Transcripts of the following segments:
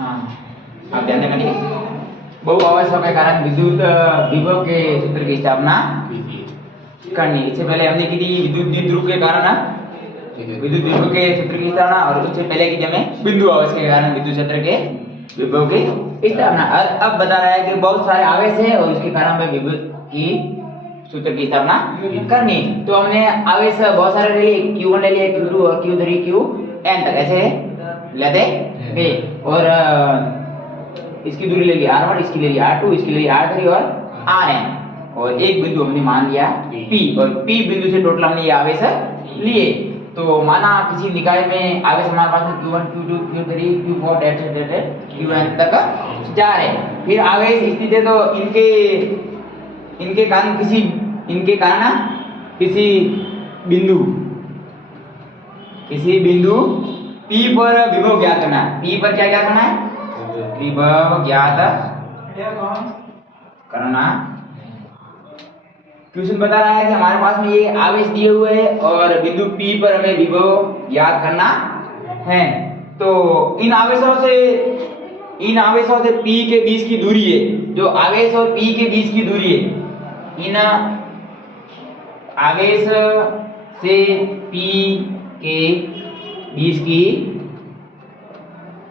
हाँ आप ध्यान देना ठीक है। बहु आवेशों के कारण विद्युत विभव के सूत्र की स्थापना करनी। इससे पहले हमने की थी विद्युत द्विध्रुव के कारण विद्युत विभव के सूत्र की स्थापना, और उससे पहले की हमें बिंदु आवेश के कारण विद्युत क्षेत्र के विभव की स्थापना। और अब बता रहा है कि बहुत सारे आवेश है और उसके कारण में विद्युत की सूत्र की स्थापना करनी। तो हमने आवेश बहुत सारे ले लिए, Q1 ले लिया, Q2 और Q3 Qn तक ऐसे लेते गए। और इसकी दूरी ले ली R1, इसकी ले ली R2, इसकी ले ली R3 और Rn, और एक बिंदु हमने मान लिया P, और P बिंदु से टोटल हमने ये आवेश लिए। तो माना किसी निकाय में आवेश हमारे पास में Q1 Q2 Q3 Q4 Qn तक जा रहे। फिर आवेश स्थित है तो इनके कारण किसी बिंदु P पर विभव ज्ञात करना है। P पर क्या ज्ञात करना है? विभव ज्ञात करना। क्वेश्चन बता रहा है कि हमारे पास में ये आवेश दिए हुए हैं और बिंदु P पर हमें विभव ज्ञात करना है। तो इन आवेशों से P के बीच की दूरी है, जो आवेश और P के बीच की दूरी है, इन आवेश से P के बीच की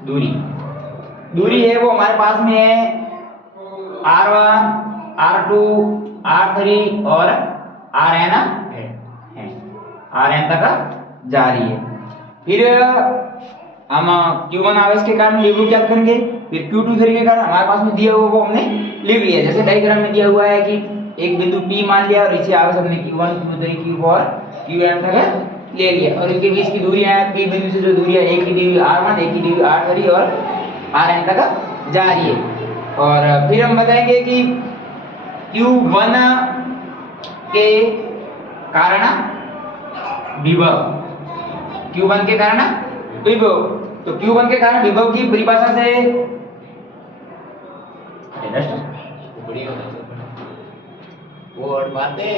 दूरी है वो हमारे पास में है R1, R2, R3 और Rn है। Rn तक जा रही है। फिर हम Q1 आवेश के कारण विभव ज्ञात करेंगे। फिर Q2 के कारण हमारे पास में दिया हुआ वो हमने लिख लिया। जैसे डायग्राम में दिया हुआ है कि एक बिंदु P मान लिया और इसे आवेश हमने Q1 Q3 Q4 Qn तक ले लिया, और इनके बीच की दूरियां हैं, P बिंदु से जो दूरियां, एक की दूरी R1, एक की दूरी R3 और Rn तक जा रही है। और फिर हम बताएंगे कि Q1 के कारण विभव, Q1 के कारण विभव, तो Q1 के कारण विभव की परिभाषा से वो और बातें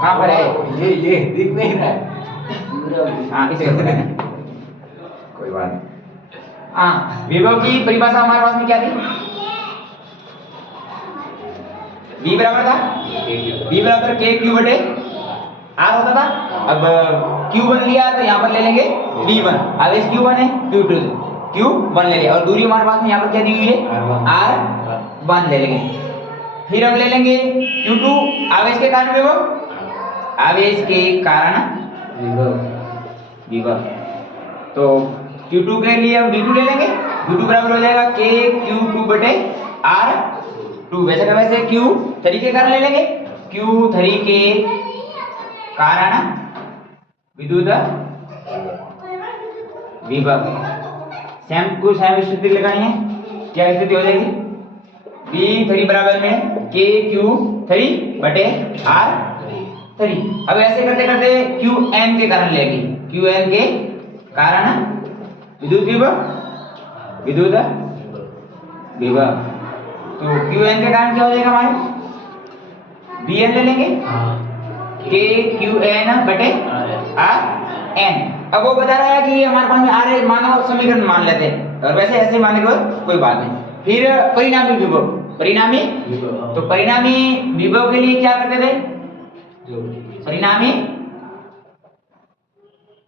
कहां पर है? ये दिख नहीं रहा है। हाँ इसे कोई बात नहीं। हाँ, विभव की परिभाषा हमारे पास में क्या थी? V बराबर था V बराबर KQ बटे R होता था। अब Q1 लिया तो यहाँ पर ले लेंगे V1, आवेश Q1 है, Q1 ले लिया, और दूरी हमारे पास में यहाँ पर क्या दी हुई है? R1 ले लेंगे। फिर हम ले लेंगे Q2, आवेश के कारण विभव, आवेश के कारण विभव। तो Q2 के लिए हम V2 ले लेंगे। V2 बराबर हो जाएगा KQ2 बटे R2। वैसे का वैसे Q3 के कारण ले लेंगे। Q3 के कारण विद्युत विभव, सेम स्थिति लगानी है। क्या स्थिति हो जाएगी? V3 बराबर में KQ3 बटे R3। अब ऐसे करते करते Qn के कारण लेंगे। Qn के कारण विद्युत विभव। तो Qn के कारण क्या हो जाएगा हमारे? Vn ले लेंगे KQn बटे Rn। अब वो बता रहा है कि हमारे पास में Rn मानो समीकरण मान लेते हैं, और वैसे ऐसे माने कोई बात नहीं। फिर परिणामी विभव, तो परिणामी विभव के लिए क्या करते थे? परिणामी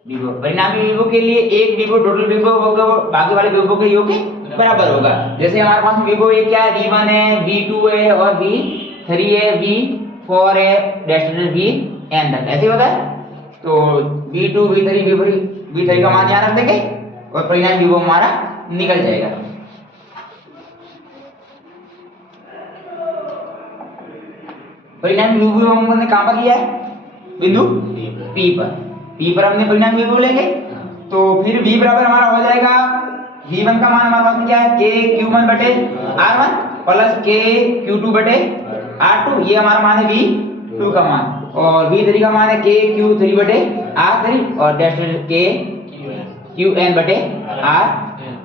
विभव के लिए एक विभव टोटल विभव होगा, बाकी वाले विभव के योग के बराबर होगा। जैसे हमारे पास विभव एक क्या है? V1 है, V2 है और V3 है, V4 है, डेस्टिनेशन Vn तक ऐसे होता है। तो V2 V3 का मान यहाँ रख देंगे और परिणामी विभव हमारा निकल जाएगा। परिणामी विभव हमने कहां पर लिया है? बिंदु P पर हमने परिणामी विभव लेंगे। तो फिर V बराबर हमारा हो जाएगा, V1 का मान हमारे पास में क्या है? KQ1 बटे R1 प्लस KQ2 बटे R2, ये हमारा मान है V2 का मान, और V3 का मान है KQ3 बटे R3 और डेस्टिनेशन KQn बटे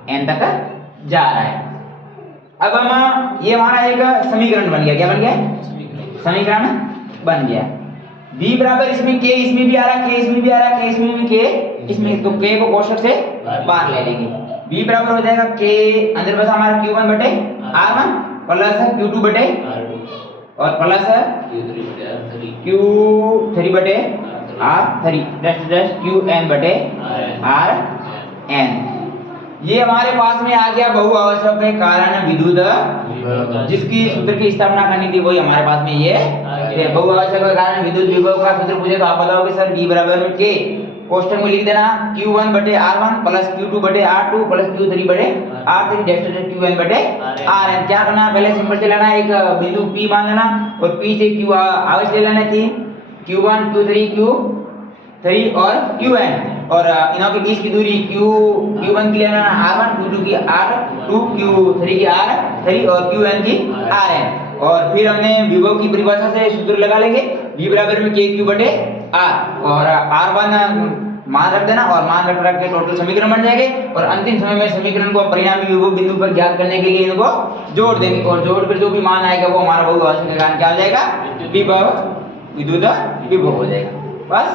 Rn तक जा रहा है। अब हम ये हमारा एक समीकरण बन गया। क्या बन गया? समीकरण बन गया। V बराबर इसमें K इसमें भी आ रहा है, K इसमें भी आ रहा है, K इसमें भी, K इसमें, तो K को कोष्ठक से बाहर ले लेंगे। V बराबर हो जाएगा K अंदर बचा हमारा Q1 बटे R1 प्लस Q2 बटे और प्लस Q3 बटे R3 डैश Qn बटे Rn। ये हमारे पास में आ गया बहु आवर्तक के कारण विद्युत जिसकी सूत्र की स्थापना करनी थी, वही हमारे पास में ये है। बहु आवर्तक के कारण विद्युत विभव का सूत्र पूछे तो आप बताओगे सर V बराबर में K कोष्टक में लिख देना Q1 बटे R1 प्लस Q2 बटे R2 प्लस Q3 बटे R3 डैश Qn बटे Rn। क्या करना है, पहले सिंपल चलाना है, एक बिंदु P मान लेना और P से Q आवेश ले लेना थी, Q1 Q3 Q3 और Qn, और इनों के बीच की दूरी Q1 की लेना R1, Q2 की R2, Q3 की R3 और Qn की Rn। और फिर हमने विभव की परिभाषा से सूत्र लगा लेंगे V बराबर में KQ बटे R और R1 मान रख देना और मान रख के टोटल समीकरण बन जाएंगे। और अंतिम समय में समीकरण को परिणामी विभव बिंदु पर ज्ञात करने के लिए इनको जोड़ देंगे और जोड़ कर जो भी मान आएगा वो हमारा बहु आवर्तक के कारण क्या हो जाएगा, विभव विद्युत विभव हो जाएगा। बस